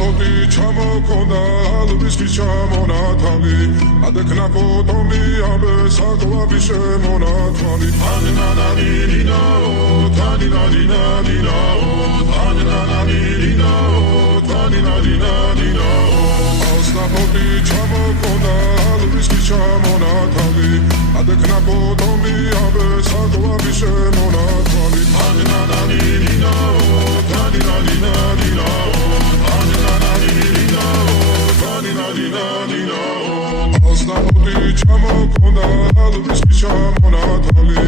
Osnapoti chamokonda alviski chamonatali Adekna potomi abe sakwa vishe monatali Tanina o tanina dina o tanina o tanina dina o Osnapoti chamokonda alviski chamonatali Adekna potomi abe sakwa vishe monatali Tanina o tanina dina o Osnapoti chamokonda alviski chamonatali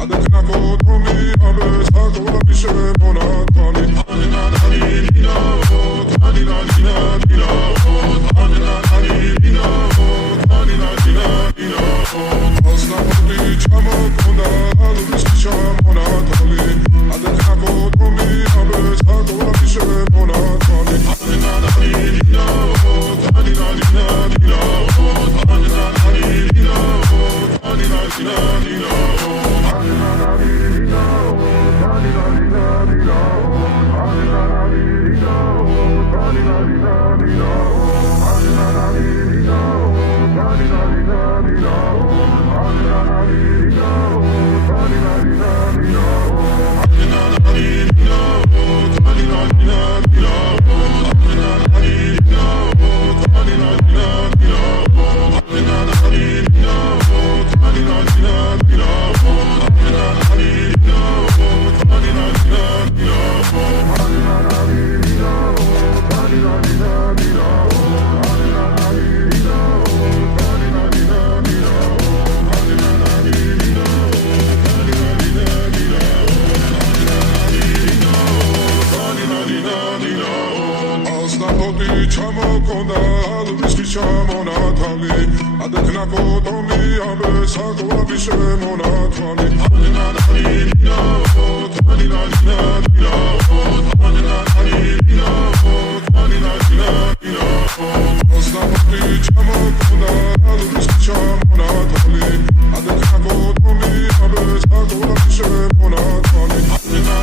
Adekna potomi abe sakwa vishe monatali Tanina o tanina dina o Osnapoti chamokonda alviski chamonatali Adekna potomi abe sakwa vishe monatali chamokonda alviski chamonatali Adekna potomi abe sakwa vishe monatali Tanina o tanina dina o Osnapoti chamokonda alviski chamonatali Adekna potomi abe sakwa vishe monatali Tanina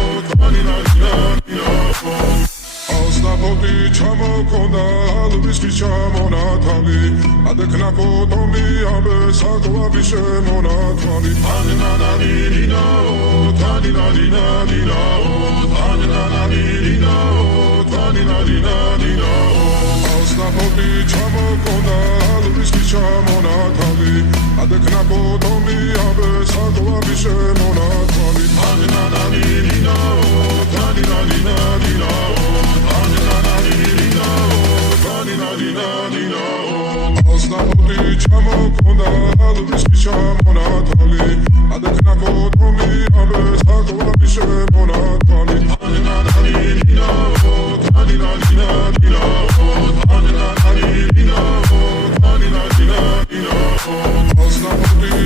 o tanina dina o Osnapoti chamokonda alviski chamonatali Adekna potomi abe sakwa vishe monatali Tanina o tanina dina o Osnapoti chamokonda alviski chamonatali Adekna potomi abe sakwa vishe monatali Tanina o tanina dina o Osnapoti chamokonda alviski chamonatali Adekna potomi abe sakwa vishe monatali Tanina o tanina dina o Osnapoti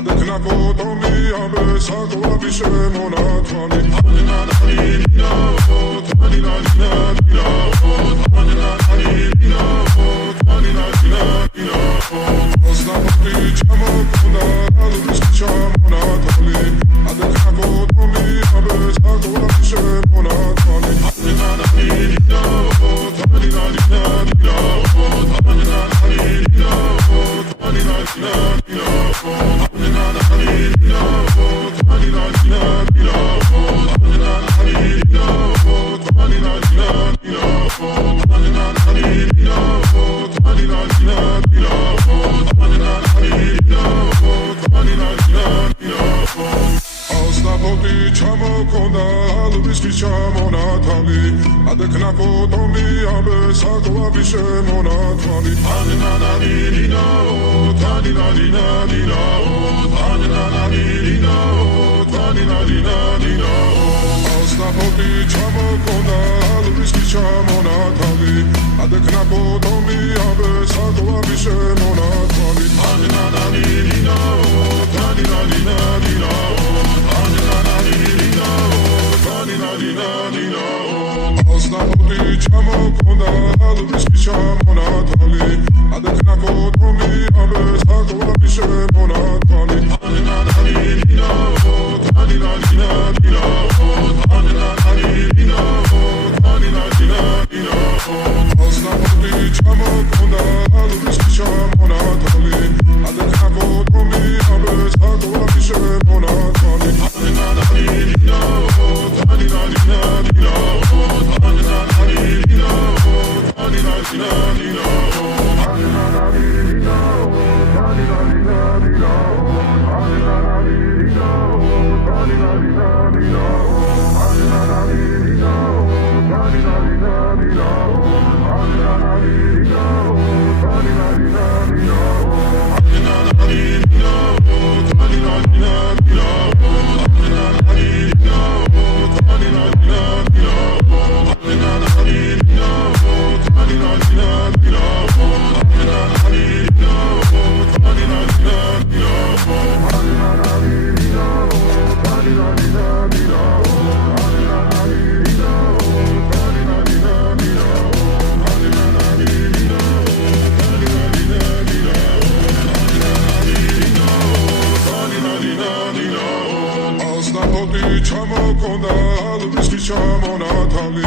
adekna kotomi abe sakwa bishe mona twani hanina hanina hanina hanina hanina hanina hanina osna pati chamo kunda alus chamona tali adekna kotomi abe sakwa bishe mona twani hanina hanina hanina adekna kotomi abe sakwa bishe mona twani hanina hanina hanina hanina hanina hanina osna poti chamo konda alus chamona tali adekna kotomi abe sakwa bishe mona twani hanina hanina hanina hanina osna poti chamo konda alus chamona tali adekna kotomi abe sakwa bishe mona twani hanina hanina hanina osna poti chamo konda alus chamona tali adekna kotomi abe sakwa bishe mona twani hanina hanina chamo konda alus chamona tali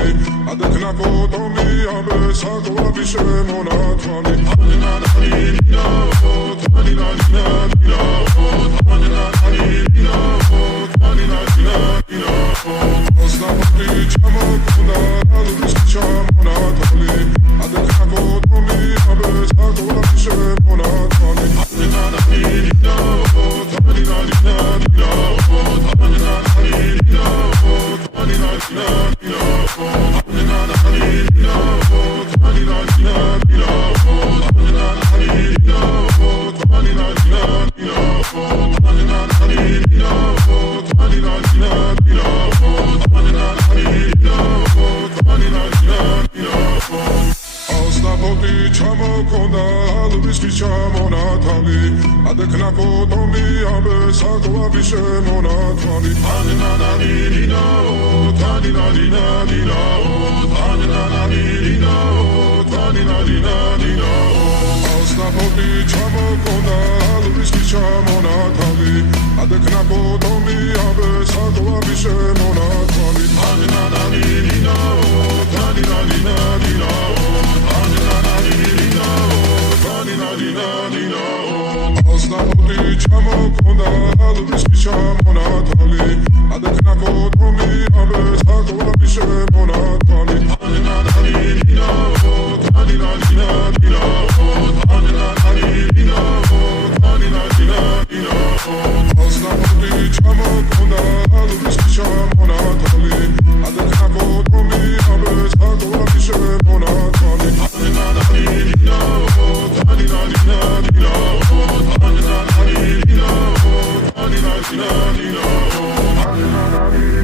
adekna kotomi abe sakwa bishe mona twani hanina hanina hanina hanina hanina osna pati chamo konda alus chamona tali adekna kotomi abe sakwa bishe mona twani hanina hanina hanina chamo konda alus chamona tali adekna kotomi abe sakwa bishe mona twani hanina hanina hanina hanina hanina osna poti chamo konda alus chamona tali adekna kotomi abe sakwa bishe mona twani hanina hanina hanina osna poti chamo konda alus chamona tali adekna kotomi abe sakwa bishe mona twani hanina hanina hanina osna poti chamo konda alus chamona tali adekna kotomi abe sakwa bishe mona twani hanina hanina hanina hanina hanina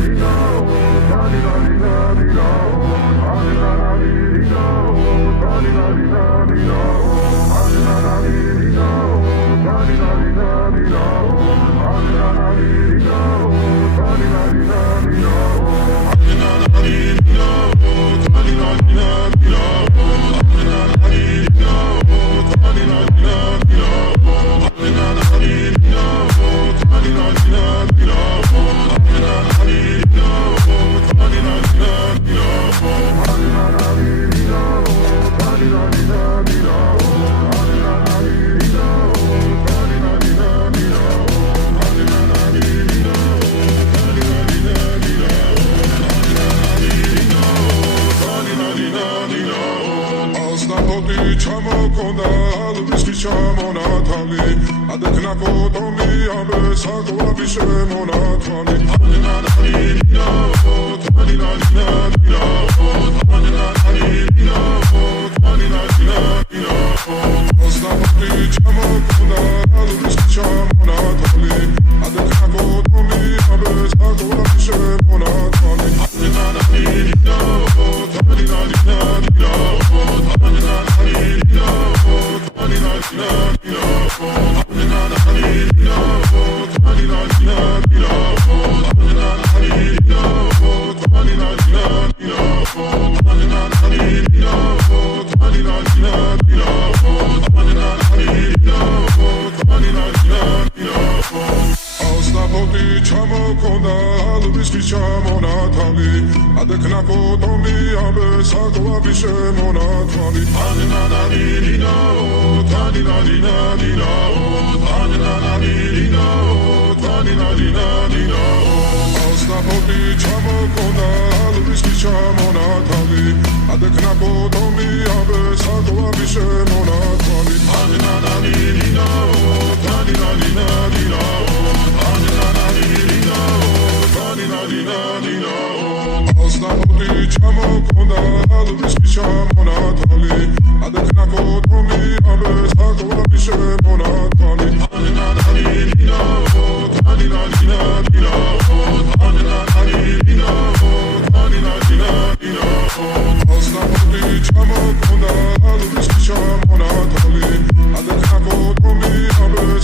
ჩამონათალი ადექნა კოტონი აბე საკვები შემონათალი adekna kotoni abe sakoabi shemonatali ananalina o taninalina lina o ananalina o taninalina lina o asnapoti chamokonda alviski chamonatali adekna kotoni abe sakoabi shemonatali ananalina o taninalina lina o ananalina o taninalina lina Asnapoti chamokonda alviski chamonatali adekna kotoni abe sakoabi shemonatali ananalina o taninalina lina o ananalina o taninalina lina o Asnapoti chamokonda alviski chamonatali adekna kotoni abe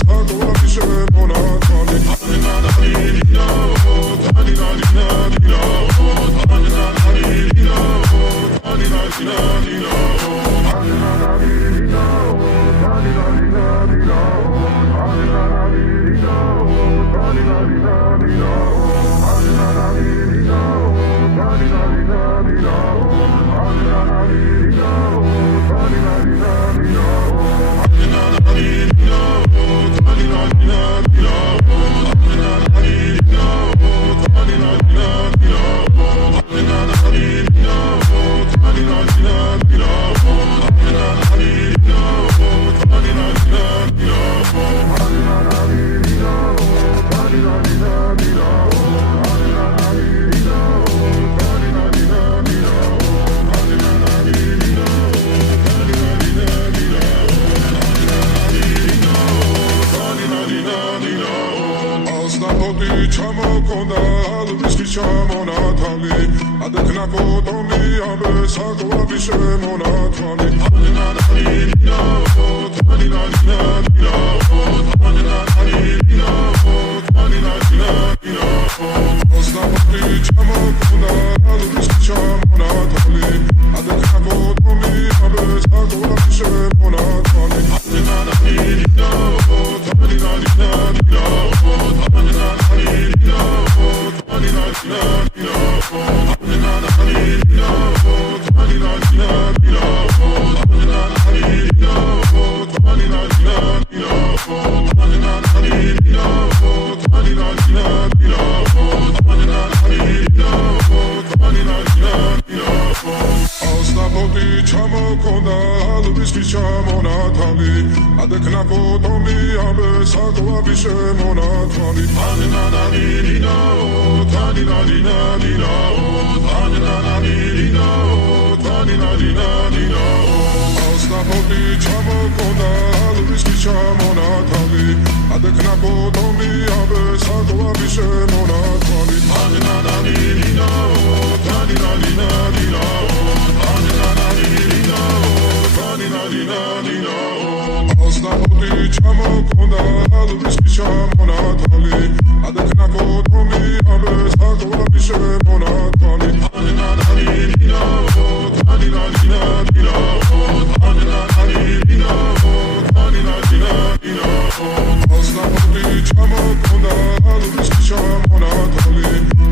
sakoabi shemonatali ananalina o taninalina lina chamokonda alviski chamonatali adekna kotoni abe sakoabi shemonatali ananalina o taninalina lina o ananalina o taninalina lina o asnapoti chamokonda alviski chamonatali adekna kotoni abe sakoabi shemonatali ananalina o taninalina lina chamokonda alviski chamonatali adekna kotoni abe sakoabi shemonatali ananalina o taninalina lina o ananalina o taninalina lina o asnapoti chamokonda alviski chamonatali adekna kotoni abe sakoabi shemonatali ananalina o taninalina lina o Asnapoti chamokonda alviski chamonatali adekna kotoni abe sakoabi shemonatali ananalina o taninalina lina o ananalina o taninalina lina o Asnapoti chamokonda alviski chamonatali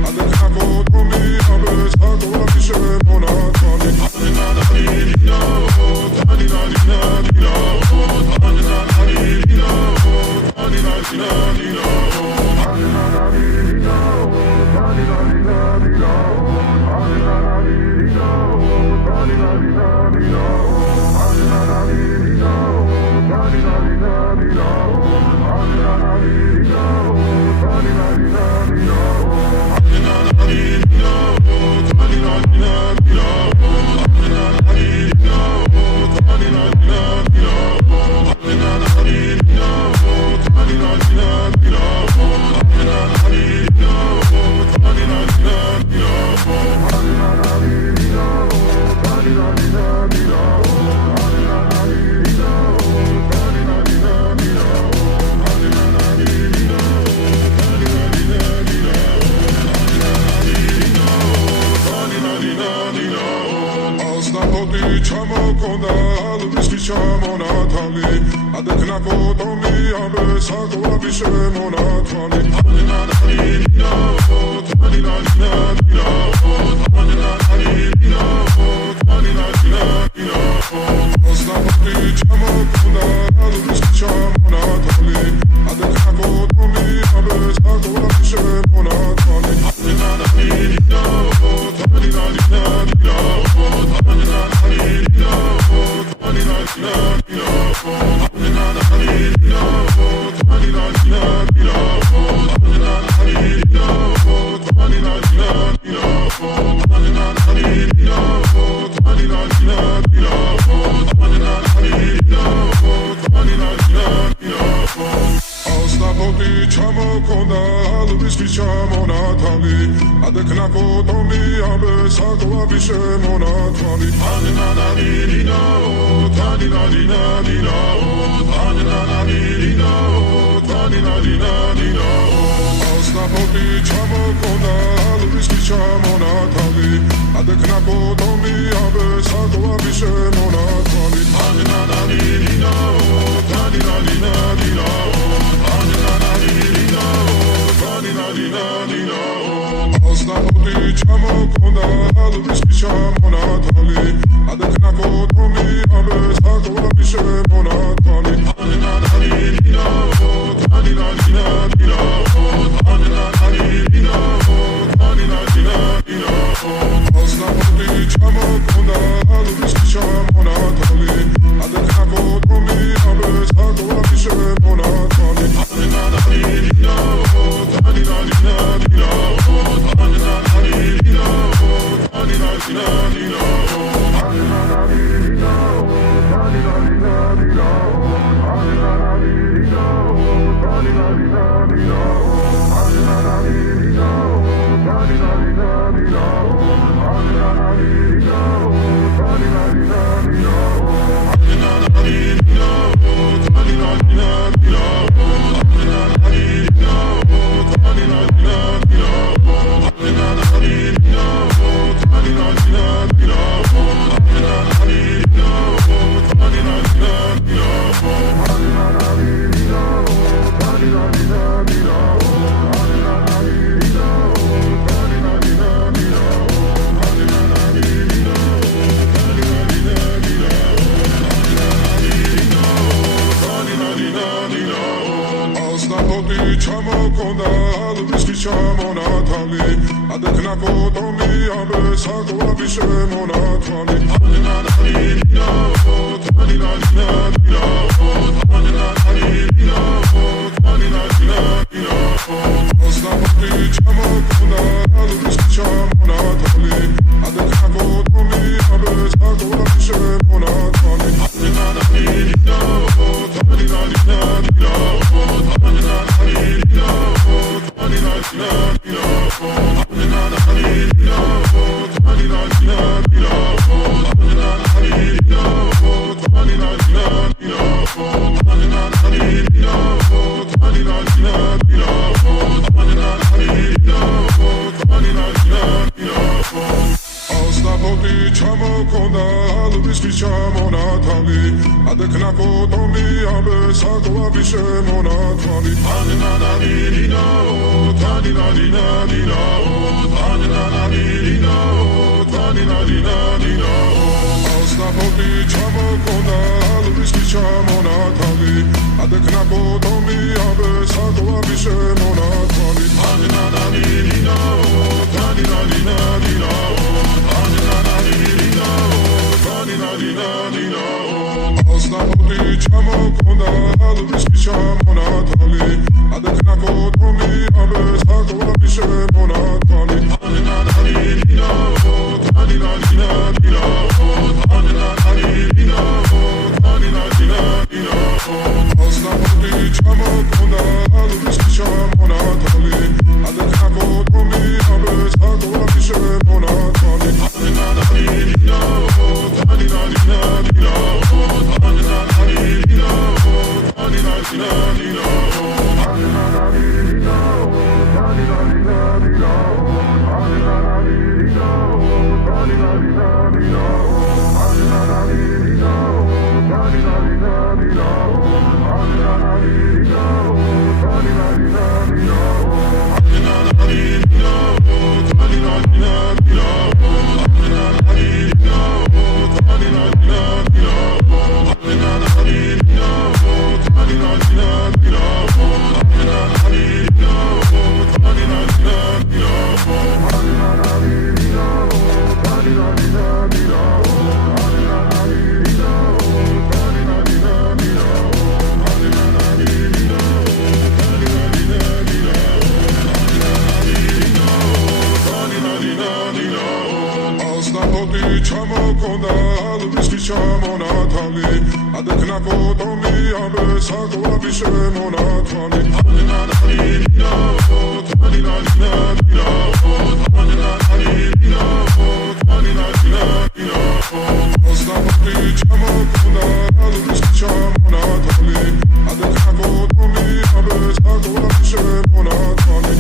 adekna kotoni abe sakoabi shemonatali ananalina o taninalina lina o ananalina o taninalina lina o ananalina o taninalina მქონდა ალვისის ჩამონათალი ადექნა კოტონი ამბე საკვები შემონათვალი ჩამოქონდა ალვისის ჩამონათალი ადექნა კოტონი ამბე საკვები შემონათვალი ასნაფოტი ჩამოქონდა ალვისის ჩამონათალი ადექნა კოტონი ამბე საკვები შემონათვალი ასნაფოტი ჩამოქონდა ალვისის ჩამონათალი ადექნა კოტონი ამბე საკვები შემონათვალი ასნაფოტი ჩამოქონდა ალვისის ჩამონათალი ადექნა კოტონი ამბე საკვები შემონათვალი ჩამოქონდა ალვისის ჩამონათალი ადექნა კოტონი ამბე საკვები შემონათვალი ასნაფოტი ჩამოქონდა ალვისის ჩამონათალი ადექნა კოტონი ამბე საკვები შემონათვალი ასნაფოტი ჩამოქონდა ალვისის ჩამონათალი ადექნა კოტონი ამბე საკვები შემონათვალი ასნაფოტი ჩამოქონდა ალვისის ჩამონათალი ადექნა კოტონი ამბე საკვები შემონათვალი ასნაფოტი ჩამოქონდა ალვისის ჩამონათალი ადექნა კოტონი ამბე საკვები შემონათვალი ასნაფოტი ჩამოქონდა ალვისის ჩამონათალი Ausnapoti chamokonda alviski chamonatali Adekna kotomi abe sakwa bishe monatali Ausnapoti chamokonda alviski chamonatali Adekna kotomi abe sakwa bishe monatali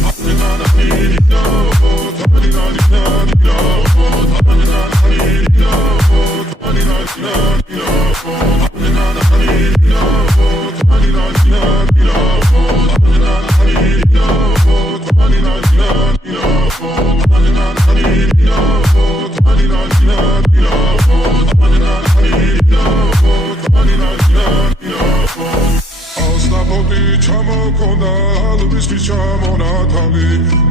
Ausnapoti chamokonda alviski chamonatali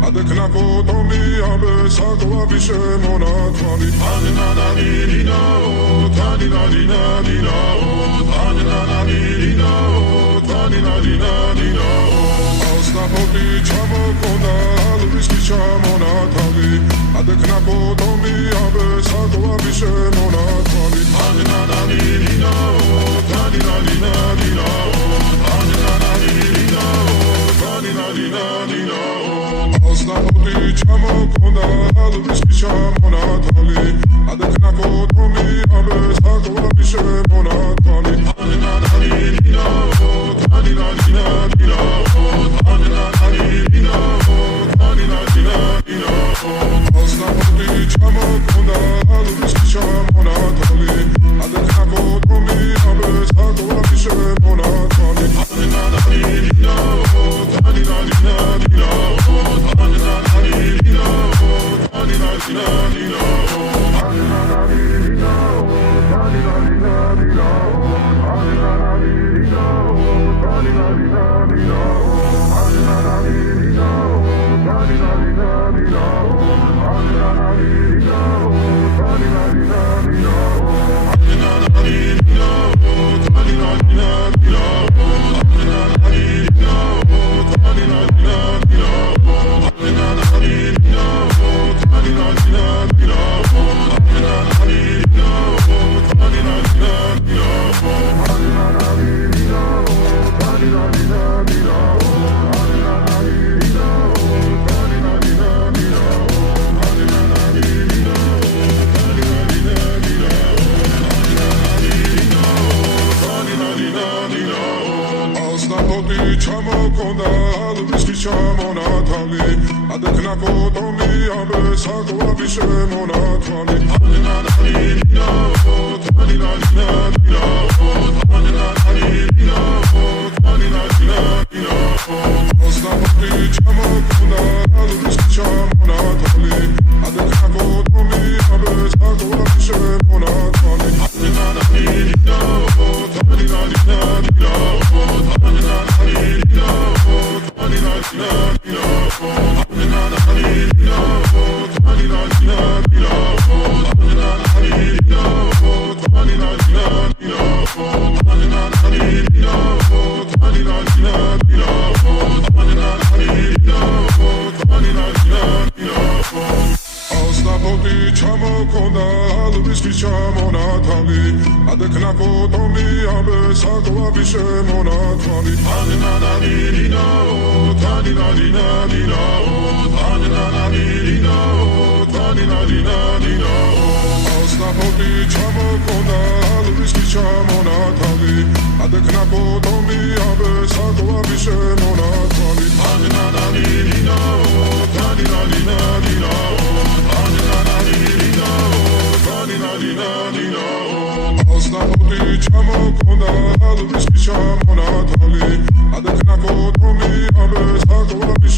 Adekna kotomi abe sakwa bishe monatali Ausnapoti chamokonda alviski chamonatali Adekna kotomi abe sakwa bishe monatali Ausnapoti chamokonda alviski chamonatali Adekna kotomi abe sakwa bishe monatali Ausnapoti chamokonda alviski chamonatali Adekna kotomi abe sakwa bishe monatali Ausnapoti chamokonda alviski chamonatali Adekna kotomi abe sakwa bishe monatali Ausnapoti chamokonda alviski chamonatali Adekna kotomi abe sakwa bishe monatali Ausnapoti chamokonda alviski chamonatali Adekna kotomi abe sakwa bishe monatali Ausnapoti chamokonda alviski chamonatali Adekna kotomi abe sakwa bishe monatali Ausnapoti chamokonda alviski chamonatali Adekna kotomi abe sakwa bishe